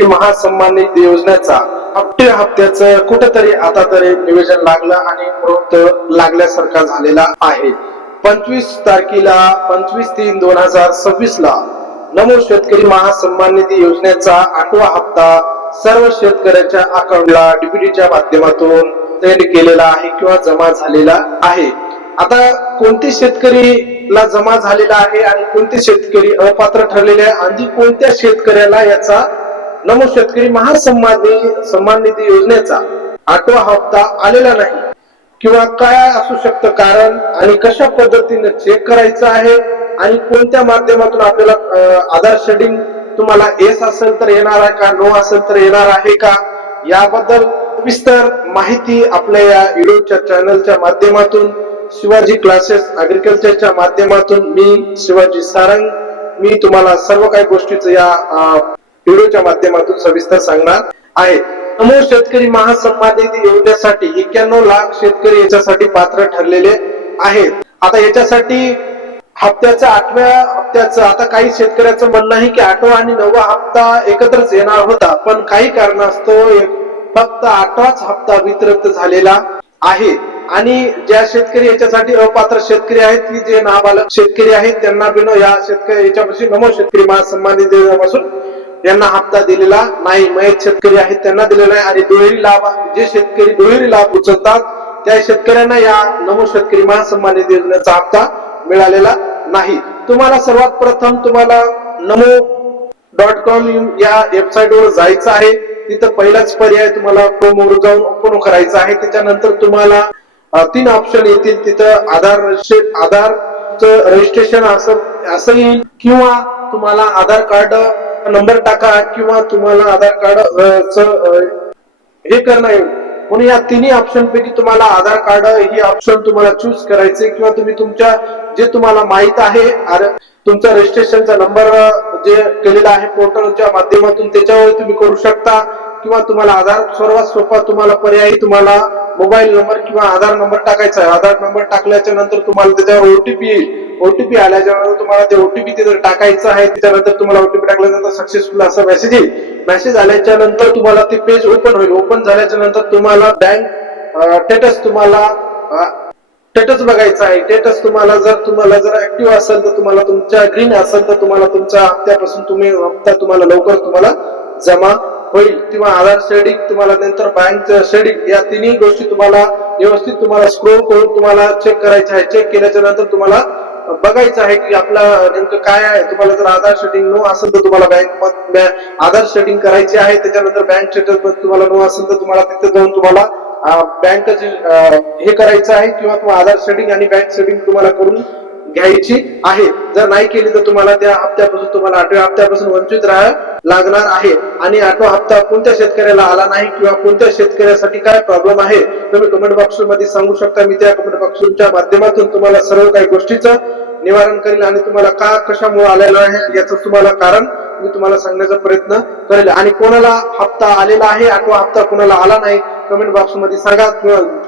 शेतकरी महासन्मान निधी योजनेचा हप्त्याचं कुठेतरी आता तरी नियोजन लागलं आणि मुहूर्त लागल्यासारखा झालेला आहे. 25/3/2026 ला नमो शेतकरी महासन्मान निधी योजनेचा 8वा हप्ता सर्व शेतकऱ्याच्या अकाउंटला डीबीटीच्या माध्यमातून सेंड केलेला आहे किंवा जमा झालेला आहे. आता कोणते शेतकरीला जमा झालेला आहे आणि कोणते शेतकरी अपात्र ठरलेले आहे आणि कोणत्या शेतकऱ्याला याचा नमो शेतकरी महासन्मान निधी योजनेचा 8वा हप्ता आलेला नाही किंवा काय असू शकतं कारण आणि कशा पद्धतीने चेक करायचं आहे आणि कोणत्या माध्यमातून आपल्याला आधार शेडिंग तुम्हाला येस असेल तर येणार आहे का, नो असेल तर येणार आहे का, याबद्दल विस्तार माहिती आपल्या या व्हिडिओच्या चॅनलच्या माध्यमातून शिवाजी क्लासेस ऍग्रीकल्चरच्या माध्यमातून मी शिवाजी सारंग मी तुम्हाला सर्व काही गोष्टीचं या व्हिडिओच्या माध्यमातून सविस्तर सांगणार आहे. नमो शेतकरी महासन्मान निधी योजनेसाठी 91 लाख शेतकरी याच्यासाठी पात्र ठरलेले आहेत. आता याच्यासाठी हप्त्याचं 8व्या हप्त्याचं आता काही शेतकऱ्याचं म्हणणं आहे की 8वा आणि 9वा हप्ता एकत्रच येणार होता, पण काही कारणास्तव फक्त 8वाच हप्ता वितरित झालेला आहे. आणि ज्या शेतकरी याच्यासाठी अपात्र शेतकरी आहेत की जे नाबालक शेतकरी आहेत त्यांना बिनो या शेतकरी याच्यापासून नमो शेतकरी महासन्मान निधी योजनेपासून यांना हप्ता दिलेला नाही. मयत शेतकरी आहेत त्यांना दिलेला आहे आणि दुहेरी लाभ जे शेतकरी दुहेरी लाभ उचलतात त्या शेतकऱ्यांना या नमो शेतकरी महासन्मान निधी योजनेचा हप्ता मिळालेला नाही. तुम्हाला सर्वात प्रथम तुम्हाला namo.com या वेबसाईट वर जायचं आहे. तिथं पहिलाच पर्याय तुम्हाला क्रोम वर जाऊन ओपन करायचा आहे. त्याच्यानंतर तुम्हाला 3 ऑप्शन येतील. तिथं आधारचं रजिस्ट्रेशन असं येईल किंवा तुम्हाला आधार कार्ड नंबर टाका किंवा तुम्हाला आधार कार्ड हे करणं येईल. म्हणून या तिन्ही ऑप्शन पैकी तुम्हाला आधार कार्ड ही ऑप्शन तुम्हाला चूज करायचे किंवा तुम्ही तुमच्या जे तुम्हाला माहित आहे तुमचा रजिस्ट्रेशनचा नंबर जे केलेला आहे पोर्टलच्या माध्यमातून त्याच्यावर तुम्ही करू शकता किंवा तुम्हाला आधार सर्वात सोपा तुम्हाला पर्यायी तुम्हाला मोबाईल नंबर किंवा आधार नंबर टाकायचा आहे. आधार नंबर टाकल्याच्या नंतर तुम्हाला त्याच्यावर ओटीपी येईल. ओटीपी आल्याच्या नंतर तुम्हाला ते ओटीपी तिथे टाकायचं आहे. त्याच्यानंतर तुम्हाला ओटीपी टाकल्यानंतर सक्सेसफुल असा मेसेज येईल. मेसेज आल्याच्या नंतर तुम्हाला ते पेज ओपन होईल. ओपन झाल्याच्या नंतर तुम्हाला बँक स्टेटस बघायचा आहे. स्टेटस तुम्हाला जर ऍक्टिव्ह असेल तर तुम्हाला तुमच्या ग्रीन असेल तर तुम्हाला तुमच्या हप्त्यापासून हप्ता तुम्हाला लवकर तुम्हाला जमा होईल किंवा आधार शेडिंग तुम्हाला नंतर बँक शेडिंग या तिन्ही गोष्टी तुम्हाला व्यवस्थित तुम्हाला स्क्रोल करून तुम्हाला चेक करायचं आहे. चेक केल्याच्या नंतर तुम्हाला बघायचं आहे की आपला नेमकं काय आहे. तुम्हाला जर आधार शेडिंग नो असेल तर तुम्हाला बँक आधार शेडिंग करायची आहे. त्याच्यानंतर बँक स्टेटस तुम्हाला नो असेल तर तुम्हाला तिथे जाऊन तुम्हाला बँकचे हे करायचं आहे किंवा तुम्हाला आधार शेडिंग आणि बँक शेडिंग तुम्हाला करून घ्यायची आहे. जर नाही केली तर तुम्हाला त्या हप्त्यापासून तुम्हाला 8व्या हप्त्यापासून वंचित राहावं लागणार आहे. आणि 8वा हप्ता कोणत्या शेतकऱ्याला आला नाही किंवा कोणत्या शेतकऱ्यासाठी काय प्रॉब्लेम आहे तुम्ही कमेंट बॉक्स मध्ये सांगू शकता. मी त्या कमेंट बॉक्सच्या माध्यमातून तुम्हाला सर्व काही गोष्टीचं निवारण करेल आणि तुम्हाला कशामुळे आलेलं आहे याचं तुम्हाला कारण मी तुम्हाला सांगण्याचा प्रयत्न करेल. आणि कोणाला हप्ता आलेला आहे 8वा हप्ता कोणाला आला नाही कमेंट बॉक्स मध्ये सांगा.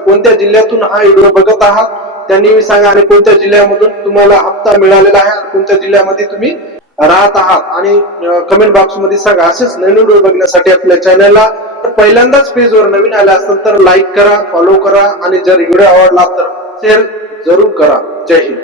कोणत्या जिल्ह्यातून हा व्हिडिओ बघत आहात त्यांनी सांगा आणि कोणत्या जिल्ह्यामधून तुम्हाला हप्ता मिळालेला आहे आणि कोणत्या जिल्ह्यामध्ये तुम्ही राहत आहात आणि कमेंट बॉक्स मध्ये सांगा. असेच नवीन व्हिडिओ बघण्यासाठी आपल्या चॅनलला पहिल्यांदाच पेजवर नवीन आला असेल तर लाईक करा, फॉलो करा आणि जर व्हिडिओ आवडला तर शेअर जरूर करा. जय हिंद.